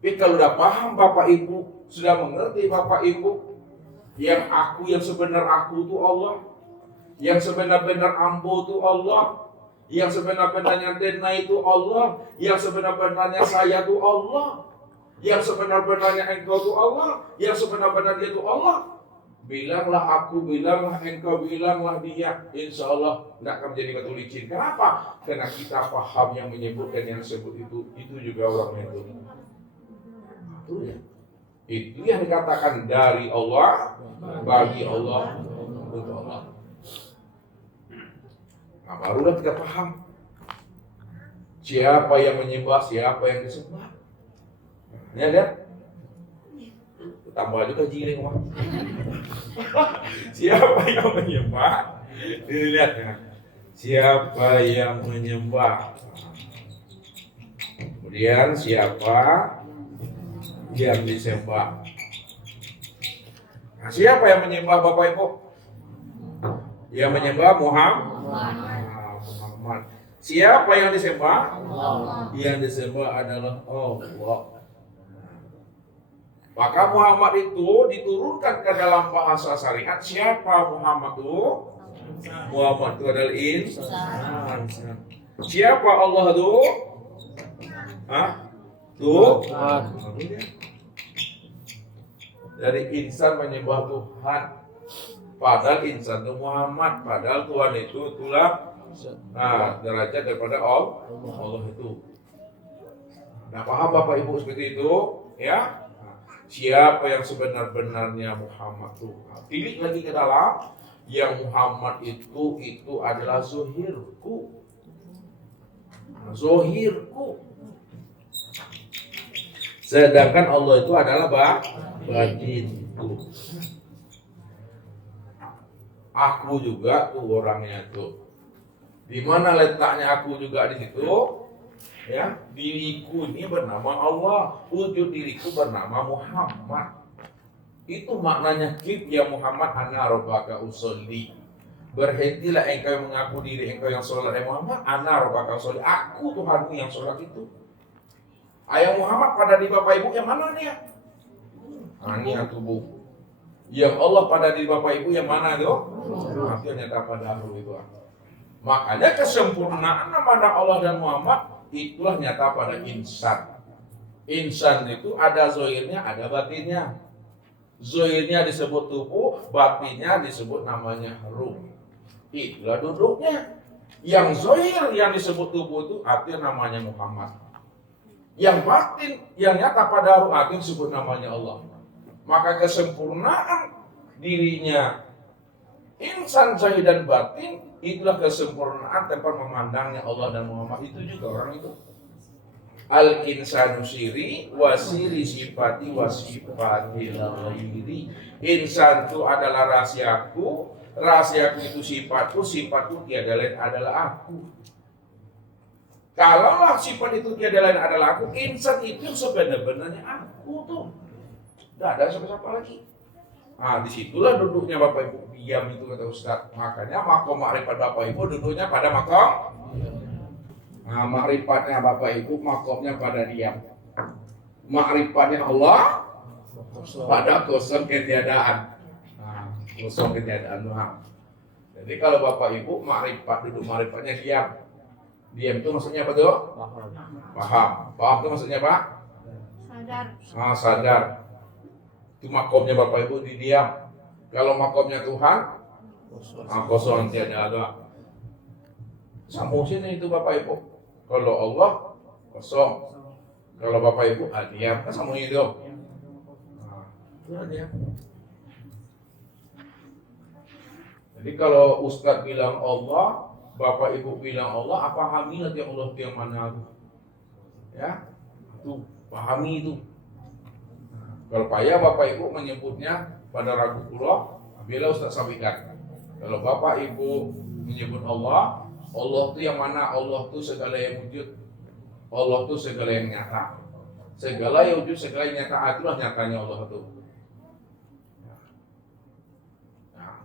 Tapi kalau udah paham Bapak Ibu, sudah mengerti Bapak Ibu, yang aku yang sebenar aku tuh Allah, yang sebenar-benar ambo tuh Allah, yang sebenar-benarnya Dena itu Allah, yang sebenar-benarnya saya tuh Allah, yang sebenar-benarnya engkau tuh Allah, yang sebenar-benarnya itu Allah. Bilanglah aku, bilanglah engkau, bilanglah dia. Insya Allah tidak akan menjadi batu licin. Kenapa? Karena kita paham yang menyebutkan yang sebut itu juga orang itu. Itu ya. Itu yang dikatakan dari Allah, bagi Allah, untuk Allah. Nah barulah kita paham siapa yang menyembah, siapa yang disembah. Ya lihat. Tambah juga jiring mah. Siapa yang menyembah? Dilihat ya. Siapa yang menyembah? Kemudian siapa yang disembah? Nah, siapa yang menyembah Bapak Ibu? Yang menyembah Muhammad. Siapa yang disembah? Allah. Yang disembah adalah Allah. Maka Muhammad itu diturunkan ke dalam bahasa syariat. Siapa Muhammad itu? Muhammad itu adalah insan. Siapa Allah itu? Tuhan. Dari insan menyembah Tuhan. Padahal insan itu Muhammad. Padahal Tuhan itu itulah derajat daripada Allah itu. Nah paham Bapak Ibu seperti itu? Ya. Siapa yang sebenar-benarnya Muhammad Tuhan? Pilih lagi ke dalam. Yang Muhammad itu adalah zohirku. Zohirku. Sedangkan Allah itu adalah batinku. Aku juga tuh orangnya tuh. Di mana letaknya aku juga di situ? Ya, diriku ini bernama Allah, wujud diriku bernama Muhammad. Itu maknanya kif ya Muhammad ana rabbaka usolli. Berhentilah engkau mengaku diri engkau yang sholat Muhammad, ana rabbaka usolli. Aku Tuhanmu yang sholat itu. Ayah Muhammad pada di Bapak Ibu yang mana dia? Ini tubuh. Yang Allah pada di Bapak Ibu yang mana itu? Itu nyata pada itu. Makanya kesempurnaan pada Allah dan Muhammad itulah nyata pada insan. Insan itu ada zohirnya, ada batinnya. Zohirnya disebut tubuh, batinnya disebut namanya ruh. Itulah duduknya. Yang zohir yang disebut tubuh itu artinya namanya Muhammad. Yang batin, yang nyata pada ruh artinya disebut namanya Allah. Maka kesempurnaan dirinya insan zahir dan batin itulah kesempurnaan tempat memandangnya Allah dan Muhammad. Itu juga orang itu. Al-insanu siri wasiri sifati wasifati ghairi. Insan itu adalah rahasiaku, rahasiaku itu sifatku, sifatku tiada lain adalah aku. Kalaulah sifat itu tiada lain adalah aku, insan itu sebenarnya aku tuh. Tidak ada siapa-siapa lagi. Nah, disitulah duduknya Bapak Ibu diam itu kata Ustaz. Makanya makom makrifat Bapak Ibu duduknya pada makom. Nah, makrifatnya Bapak Ibu makomnya pada diam. Makrifatnya Allah pada kosong ketiadaan. Nah, kosong ketiadaan. Nah. Jadi kalau Bapak Ibu makrifat duduk makrifatnya diam. Diam itu maksudnya apa tuh? Paham. Paham. Paham itu maksudnya apa? Sadar. Sadar. Itu makomnya Bapak Ibu di diam. Kalau makomnya Tuhan, kosong tiada ada. Sambung sini itu Bapak Ibu. Kalau Allah kosong. Kalau Bapak Ibu diam, kan sambung itu. Itu dia. Jadi kalau Ustadz bilang Allah, Bapak Ibu bilang Allah, pahami nanti Allah itu yang mana itu. Ya, itu pahami itu. Kalau payah Bapak Ibu menyebutnya pada ragu kula, bila Ustadz sampaikan. Kalau Bapak Ibu menyebut Allah, Allah itu yang mana? Allah itu segala yang wujud. Allah itu segala yang nyata. Segala yang wujud, segala yang nyata, itulah nyatanya Allah itu.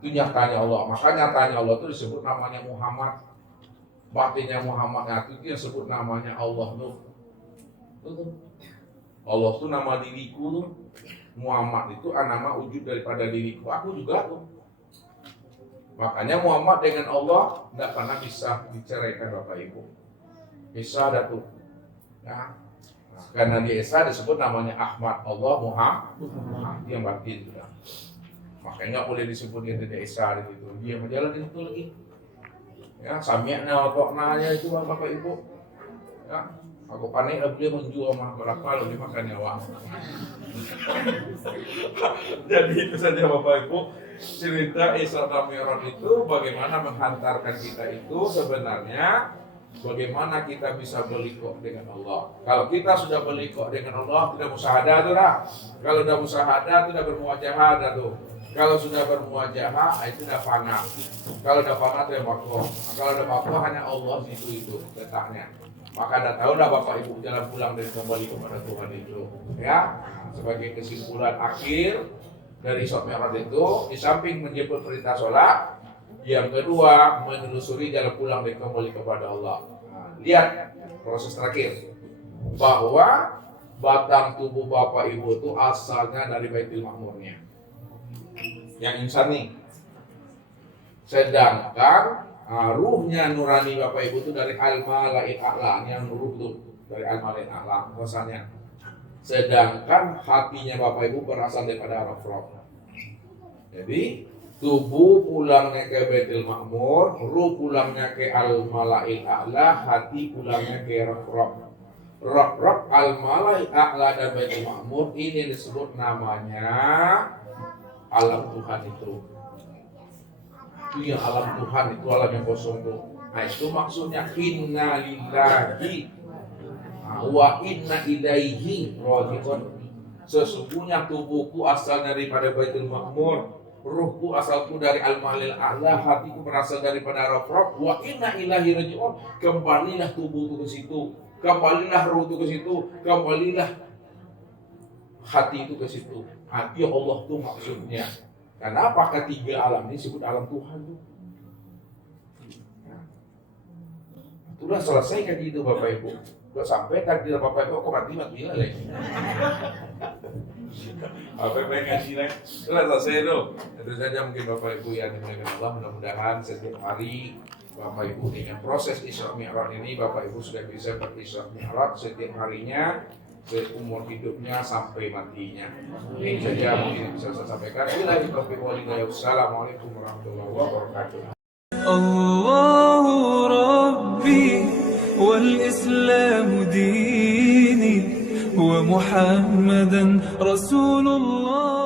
Itu nyatanya Allah. Maka nyatanya Allah itu disebut namanya Muhammad. Batinnya Muhammad itu yang disebut namanya Allah tuh. Allah itu nama diriku tuh. Muhammad itu nama wujud daripada diriku. Aku juga tuh. Makanya Muhammad dengan Allah tidak pernah bisa diceraikan Bapak Ibu. Bisa ada tuh. Ya. Nah, karena di Esa disebut namanya Ahmad. Allah Muhammad. Yang batin juga. Makanya nggak boleh disebut dia tidak Esa di situ. Dia berjalan itu lagi. Ya, sami'na wa ta'nanya itu Bapak Ibu. Ya, aku panik dia menjual mah berapa lebih makan nyawa. Jadi itu saja Bapak Ibu. Cerita Isra dan Mi'raj itu bagaimana menghantarkan kita itu sebenarnya bagaimana kita bisa berlikok dengan Allah. Kalau kita sudah berlikok dengan Allah, tidak musyahadah tuh dah. Kalau sudah musyahadah, tidak bermuwajahah dah tuh. Kalau sudah bermuwajahah, itu dah fana. Kalau dah fana itu yang makoh. Kalau dah makoh hanya Allah itu letaknya. Maka dah tahu dah Bapak Ibu jalan pulang dan kembali kepada Tuhan itu. Ya, sebagai kesimpulan akhir dari Isra Mi'raj itu, di samping menyebut perintah sholat, yang kedua menelusuri jalan pulang dan kembali kepada Allah. Nah, lihat proses terakhir bahwa batang tubuh Bapak Ibu itu asalnya dari Baitul Ma'murnya. Yang insan nih. Sedangkan ruhnya nurani Bapak Ibu itu dari Al-Mala'il A'la, yang ruh itu dari Al-Mala'il A'la asalnya. Sedangkan hatinya Bapak Ibu berasal daripada Araf-Raf. Jadi tubuh pulangnya ke Baitul Ma'mur, ruh pulangnya ke Al-Mala'il A'la, hati pulangnya ke Araf-Raf. Araf-Raf, Al-Mala'il A'la dan Baitul Ma'mur ini disebut namanya alam Tuhan itu. Itu yang alam Tuhan, itu alam yang kosong itu. Nah itu maksudnya inna lillahi wa inna ilaihi raji'un. Sesungguhnya tubuhku asal daripada Baitul Ma'mur, ruhku asalku dari Al-Mala'il A'la, hatiku berasal daripada Araf-Raf, wa inna ilaihi raji'un. Kembalilah tubuhku ke situ, kembalilah ruhku ke situ, kembalilah hati itu ke situ. Hati Allah itu maksudnya. Kenapa ketiga alam ini disebut alam Tuhan itu? Sudah selesai kan gitu Bapak Ibu. Sudah sampai takdir Bapak Ibu kok mati lagi. Apa yang ngaji lagi? Sudah selesai tuh. Itu saja mungkin Bapak Ibu yang dimuliakan Allah. Mudah-mudahan setiap hari Bapak Ibu dengan proses Isra Mi'raj ini Bapak Ibu sudah bisa berisra Mi'raj setiap harinya, seumur hidupnya sampai matinya. Ini saja mungkin bisa saya sampaikan. Wassalamualaikum warahmatullahi wabarakatuh. Allahu Rabbi wal Islam dini wa Muhammadan Rasulullah.